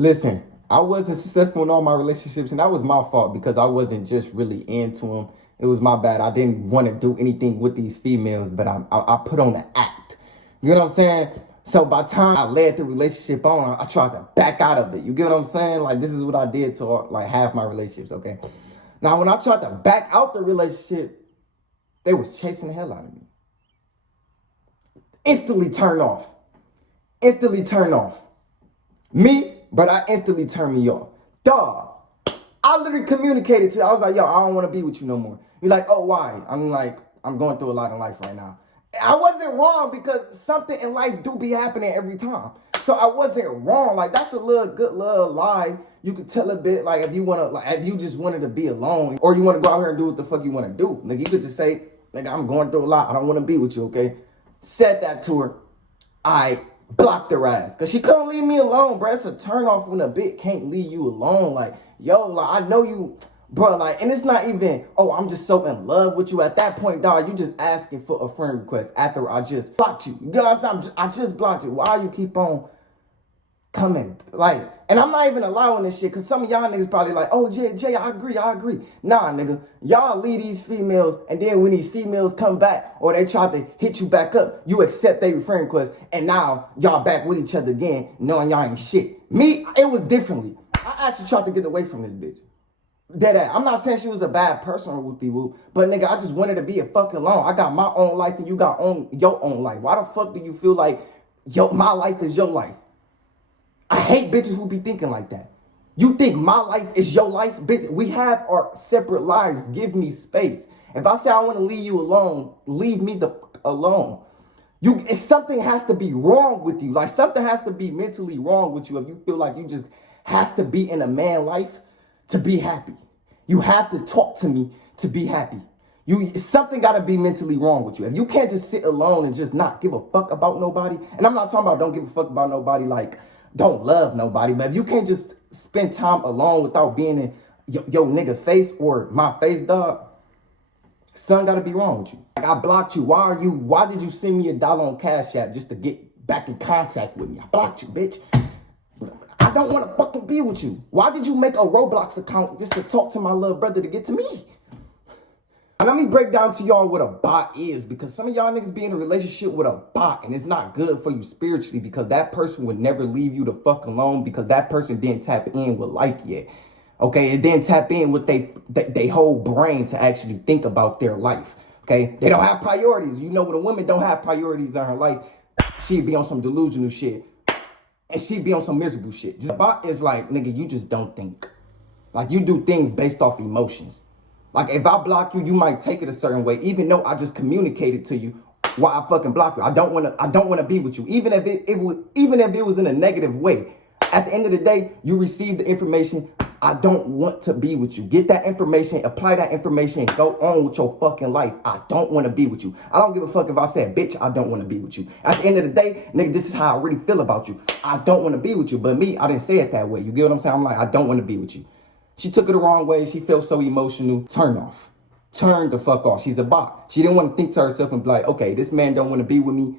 Listen, I wasn't successful in all my relationships, and that was my fault because I wasn't just really into them. It was my bad. I didn't want to do anything with these females, but I put on the act. You know what I'm saying? So by the time I led the relationship on, I tried to back out of it. You get what I'm saying? Like, this is what I did to like half my relationships, okay? Now, when I tried to back out the relationship, they was chasing the hell out of me. Instantly turn off. Instantly turn off. Me, but I instantly turned me off. Dog, I literally communicated to you. I was like, yo, I don't want to be with you no more. You're like, oh, why? I'm like, I'm going through a lot in life right now. I wasn't wrong because something in life do be happening every time. So I wasn't wrong. Like, that's a good little lie. You could tell a bit, like, if you want to, like, if you just wanted to be alone or you want to go out here and do what the fuck you want to do. Like, you could just say, like, I'm going through a lot. I don't want to be with you, okay? Said that to her. I blocked her ass. Because she couldn't leave me alone, bro. It's a turn off when a bitch can't leave you alone. Like, yo, like, I know you, bro, like, and it's not even, oh, I'm just so in love with you. At that point, dog, you just asking for a friend request after I just blocked you. You know what I'm saying? I just blocked you. Why you keep on coming? Like, and I'm not even allowing this shit because some of y'all niggas probably like, oh, Jay, I agree. Nah, nigga, y'all leave these females, and then when these females come back or they try to hit you back up, you accept their friend request, and now y'all back with each other again, knowing y'all ain't shit. Me, it was differently. I actually tried to get away from this bitch. Deadass. I'm not saying she was a bad person or whoopie-whoop, but nigga, I just wanted to be a fucking alone. I got my own life and you got your own life. Why the fuck do you feel like my life is your life? I hate bitches who be thinking like that. You think my life is your life? Bitch, we have our separate lives. Give me space. If I say I want to leave you alone, leave me alone. Something has to be wrong with you. Like, something has to be mentally wrong with you if you feel like you just has to be in a man life to be happy. You have to talk to me to be happy. Something got to be mentally wrong with you. If you can't just sit alone and just not give a fuck about nobody, and I'm not talking about don't give a fuck about nobody like don't love nobody, but if you can't just spend time alone without being in your nigga face or my face, dog, something got to be wrong with you. Like, I blocked you. Why did you send me $1 on Cash App just to get back in contact with me? I blocked you, bitch. I don't want to fucking be with you. Why did you make a Roblox account just to talk to my little brother to get to me? And let me break down to y'all what a bot is, because some of y'all niggas be in a relationship with a bot and it's not good for you spiritually because that person would never leave you the fuck alone because that person didn't tap in with life yet. Okay, it didn't tap in with they whole brain to actually think about their life. Okay, they don't have priorities. You know, when a woman don't have priorities in her life, she'd be on some delusional shit. And she be on some miserable shit. A bot is like, nigga, you just don't think. Like, you do things based off emotions. Like, if I block you, you might take it a certain way, even though I just communicated to you why I fucking block you. I don't want to be with you, even if it was in a negative way. At the end of the day, you receive the information. I don't want to be with you. Get that information, apply that information, and go on with your fucking life. I don't want to be with you. I don't give a fuck if I said, bitch, I don't want to be with you. At the end of the day, nigga, this is how I really feel about you. I don't want to be with you. But me, I didn't say it that way. You get what I'm saying? I'm like, I don't want to be with you. She took it the wrong way. She felt so emotional. Turn off. Turn the fuck off. She's a bot. She didn't want to think to herself and be like, okay, this man don't want to be with me.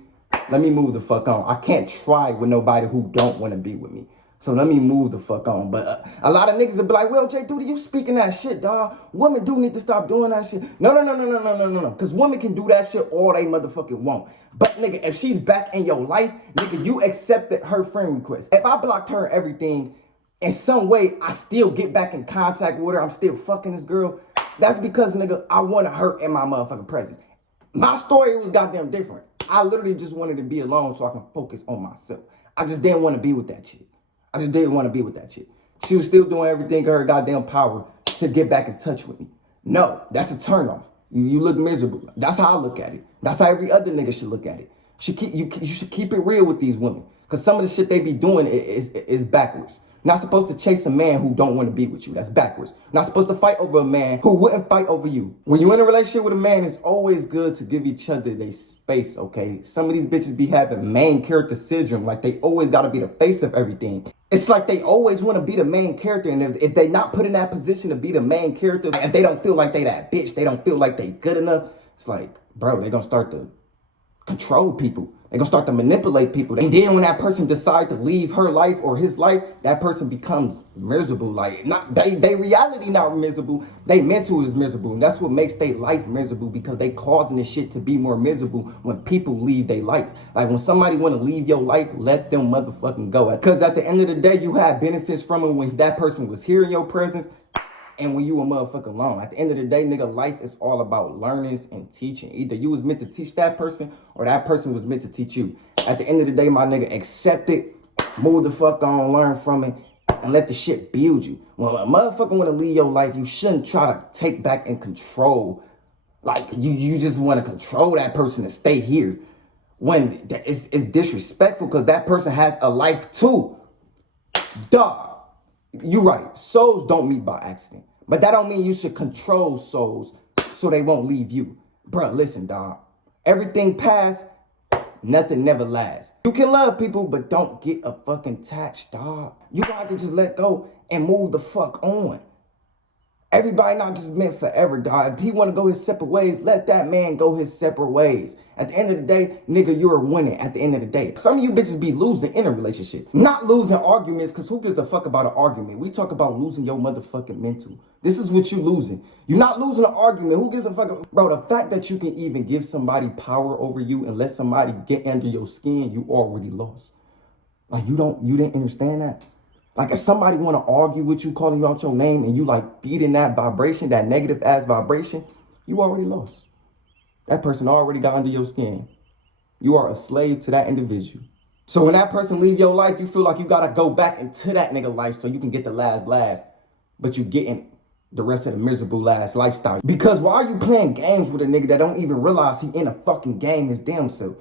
Let me move the fuck on. I can't try with nobody who don't want to be with me. So let me move the fuck on. But a lot of niggas will be like, well, Jayyduty, you speaking that shit, dog. Women do need to stop doing that shit. No. Because women can do that shit all they motherfucking want. But, nigga, if she's back in your life, nigga, you accepted her friend request. If I blocked her and everything, in some way, I still get back in contact with her. I'm still fucking this girl. That's because, nigga, I wanted her in my motherfucking presence. My story was goddamn different. I literally just wanted to be alone so I can focus on myself. I just didn't want to be with that shit. I just didn't want to be with that shit. She was still doing everything in her goddamn power to get back in touch with me. No, that's a turnoff. You look miserable. That's how I look at it. That's how every other nigga should look at it. You should keep it real with these women. Because some of the shit they be doing is backwards. Not supposed to chase a man who don't want to be with you. That's backwards. Not supposed to fight over a man who wouldn't fight over you. When you're in a relationship with a man, it's always good to give each other their space, okay? Some of these bitches be having main character syndrome. Like, they always got to be the face of everything. It's like they always want to be the main character. And if they not put in that position to be the main character, and they don't feel like they that bitch, they don't feel like they good enough, it's like, bro, they going to start to control people. They're gonna start to manipulate people. And then when that person decides to leave her life or his life, that person becomes miserable. Like, not they reality not miserable, they mental is miserable. And that's what makes their life miserable, because they causing this shit to be more miserable when people leave their life. Like, when somebody wanna leave your life, let them motherfucking go. Because at the end of the day, you had benefits from it when that person was here in your presence, and when you a motherfucker alone. At the end of the day, nigga, life is all about learnings and teaching. Either you was meant to teach that person, or that person was meant to teach you. At the end of the day, my nigga, accept it, move the fuck on, learn from it, and let the shit build you. When a motherfucker want to leave your life, you shouldn't try to take back and control. Like, you just want to control that person to stay here. When it's disrespectful, because that person has a life too. Duh. You're right. Souls don't meet by accident. But that don't mean you should control souls so they won't leave you. Bruh, listen, dog. Everything past, nothing never lasts. You can love people, but don't get a fucking attached, dog. You got to just let go and move the fuck on. Everybody not just meant forever, dog. If he want to go his separate ways, let that man go his separate ways. At the end of the day, nigga, you're winning at the end of the day. Some of you bitches be losing in a relationship. Not losing arguments, because who gives a fuck about an argument? We talk about losing your motherfucking mental. This is what you losing. You're not losing an argument. Who gives a fuck? Bro, the fact that you can even give somebody power over you and let somebody get under your skin, you already lost. Like, you didn't understand that? Like, if somebody want to argue with you, calling you out your name, and you like beating that vibration, that negative ass vibration, you already lost. That person already got under your skin. You are a slave to that individual. So when that person leave your life, you feel like you got to go back into that nigga life so you can get the last laugh. But you getting the rest of the miserable last lifestyle. Because why are you playing games with a nigga that don't even realize he in a fucking game his damn self?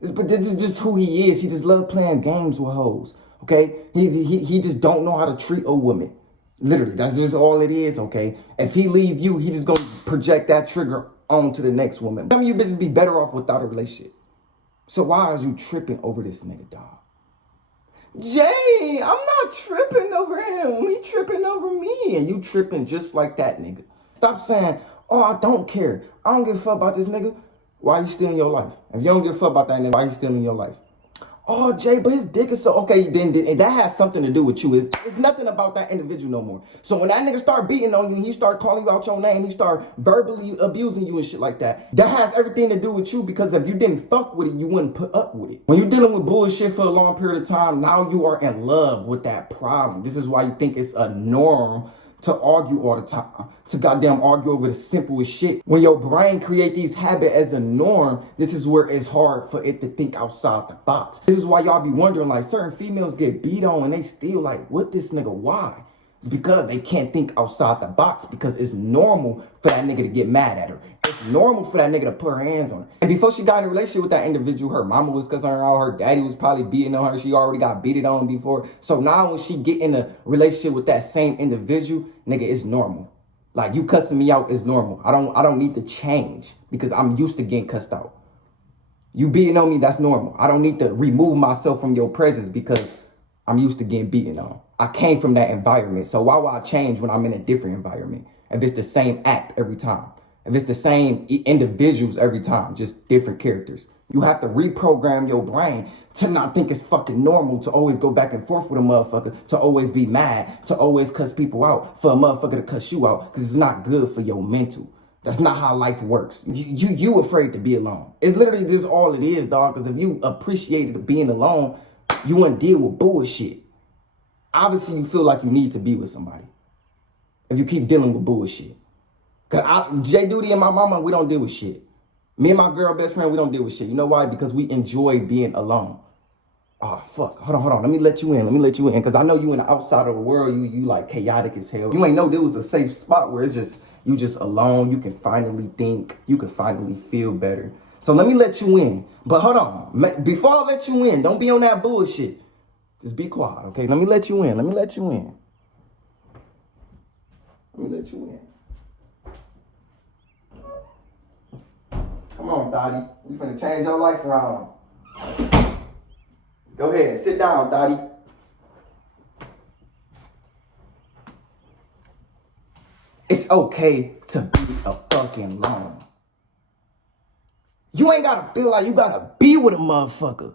But this is just who he is. He just love playing games with hoes. Okay, he just don't know how to treat a woman. Literally, that's just all it is. Okay, if he leave you, he just gonna project that trigger on to the next woman. Some of you bitches be better off without a relationship. So why are you tripping over this nigga, dog? Jay, I'm not tripping over him. He tripping over me, and you tripping just like that nigga. Stop saying, "Oh, I don't care. I don't give a fuck about this nigga." Why are you still in your life? If you don't give a fuck about that nigga, why are you still in your life? Oh, Jay, but his dick is so... Okay, then that has something to do with you. It's nothing about that individual no more. So when that nigga start beating on you and he start calling you out your name, he start verbally abusing you and shit like that, that has everything to do with you, because if you didn't fuck with it, you wouldn't put up with it. When you're dealing with bullshit for a long period of time, now you are in love with that problem. This is why you think it's a norm to argue all the time, to goddamn argue over the simplest shit. When your brain create these habits as a norm, this is where it's hard for it to think outside the box. This is why y'all be wondering, like, certain females get beat on and they still like, what this nigga, why? It's because they can't think outside the box, because it's normal for that nigga to get mad at her. It's normal for that nigga to put her hands on her. And before she got in a relationship with that individual, her mama was cussing her out, her daddy was probably beating on her, she already got beaten on before. So now when she get in a relationship with that same individual, nigga, it's normal. Like, you cussing me out is normal. I don't need to change, because I'm used to getting cussed out. You beating on me, that's normal. I don't need to remove myself from your presence, because I'm used to getting beaten on. I came from that environment. So why would I change when I'm in a different environment? If it's the same act every time. If it's the same individuals every time, just different characters. You have to reprogram your brain to not think it's fucking normal to always go back and forth with a motherfucker, to always be mad, to always cuss people out, for a motherfucker to cuss you out, because it's not good for your mental. That's not how life works. You afraid to be alone. It's literally just all it is, dog, because if you appreciated being alone, you wouldn't deal with bullshit. Obviously, you feel like you need to be with somebody if you keep dealing with bullshit. Because Jayyduty and my mama, we don't deal with shit. Me and my girl best friend, we don't deal with shit. You know why? Because we enjoy being alone. Oh, fuck. Hold on. Let me let you in. Because I know you in the outside of the world, you like chaotic as hell. You ain't know there was a safe spot where it's just, you just alone. You can finally think. You can finally feel better. So let me let you in. But hold on. Before I let you in, don't be on that bullshit. Just be quiet, okay? Let me let you in. Come on, Dottie. We finna change your life around. Go ahead. Sit down, Dottie. It's okay to be a fucking alone. You ain't gotta feel like you gotta be with a motherfucker.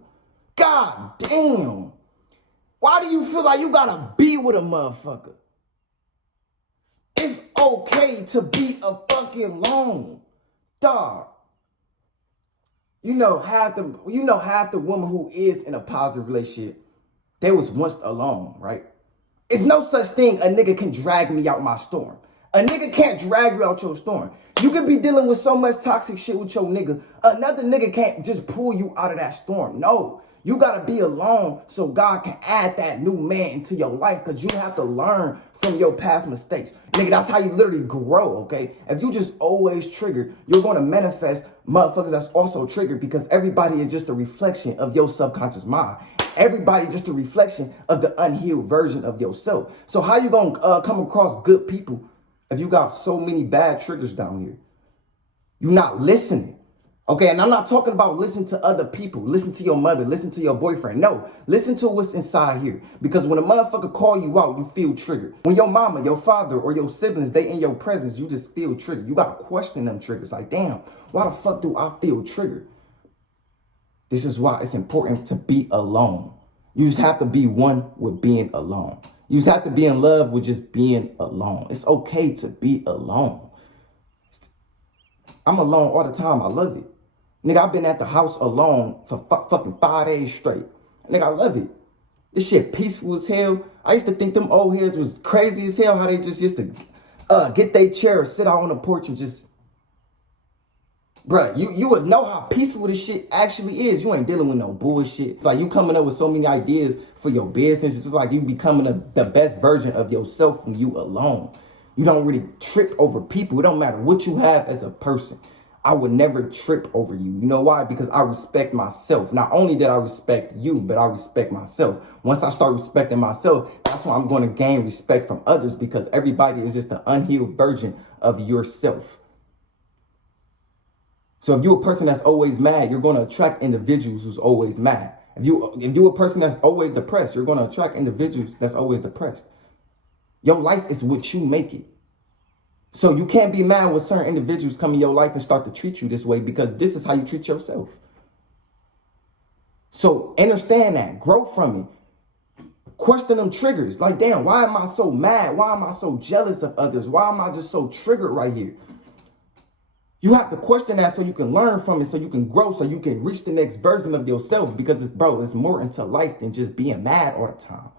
God damn. Why do you feel like you gotta be with a motherfucker? It's okay to be a fucking alone. Dog. You know half the woman who is in a positive relationship, they was once alone, right? It's no such thing a nigga can drag me out my storm. A nigga can't drag you out your storm. You can be dealing with so much toxic shit with your nigga. Another nigga can't just pull you out of that storm. No. You gotta be alone so God can add that new man into your life, because you have to learn from your past mistakes. Nigga, that's how you literally grow, okay? If you just always trigger, you're gonna manifest motherfuckers that's also triggered, because everybody is just a reflection of your subconscious mind. Everybody just a reflection of the unhealed version of yourself. So how you gonna come across good people if you got so many bad triggers down here? You're not listening. Okay, and I'm not talking about listen to other people. Listen to your mother. Listen to your boyfriend. No, listen to what's inside here. Because when a motherfucker call you out, you feel triggered. When your mama, your father, or your siblings, they in your presence, you just feel triggered. You got to question them triggers. Like, damn, why the fuck do I feel triggered? This is why it's important to be alone. You just have to be one with being alone. You just have to be in love with just being alone. It's okay to be alone. I'm alone all the time. I love it. Nigga, I've been at the house alone for fucking 5 days straight. Nigga, I love it. This shit peaceful as hell. I used to think them old heads was crazy as hell, how they just used to get their chair, sit out on the porch and just... Bruh, you would know how peaceful this shit actually is. You ain't dealing with no bullshit. It's like you coming up with so many ideas for your business. It's just like you becoming the best version of yourself when you alone. You don't really trip over people. It don't matter what you have as a person. I would never trip over you. You know why? Because I respect myself. Not only did I respect you, but I respect myself. Once I start respecting myself, that's when I'm going to gain respect from others, because everybody is just an unhealed version of yourself. So if you're a person that's always mad, you're going to attract individuals who's always mad. If you're a person that's always depressed, you're going to attract individuals that's always depressed. Your life is what you make it. So you can't be mad when certain individuals come in your life and start to treat you this way, because this is how you treat yourself. So understand that. Grow from it. Question them triggers. Like, damn, why am I so mad? Why am I so jealous of others? Why am I just so triggered right here? You have to question that so you can learn from it, so you can grow, so you can reach the next version of yourself, because it's more into life than just being mad all the time.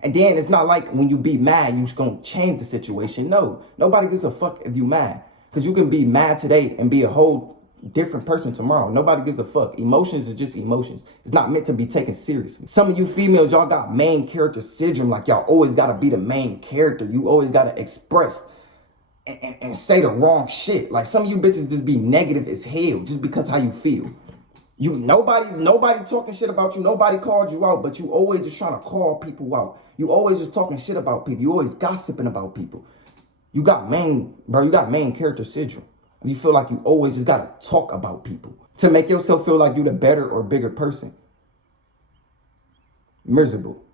And then it's not like when you be mad, you're just going to change the situation. No, nobody gives a fuck if you mad, because you can be mad today and be a whole different person tomorrow. Nobody gives a fuck. Emotions are just emotions. It's not meant to be taken seriously. Some of you females, y'all got main character syndrome. Like y'all always got to be the main character. You always got to express and say the wrong shit. Like some of you bitches just be negative as hell just because how you feel. Nobody talking shit about you. Nobody called you out, but you always just trying to call people out. You always just talking shit about people. You always gossiping about people. You got main character syndrome. You feel like you always just gotta talk about people to make yourself feel like you the better or bigger person. Miserable.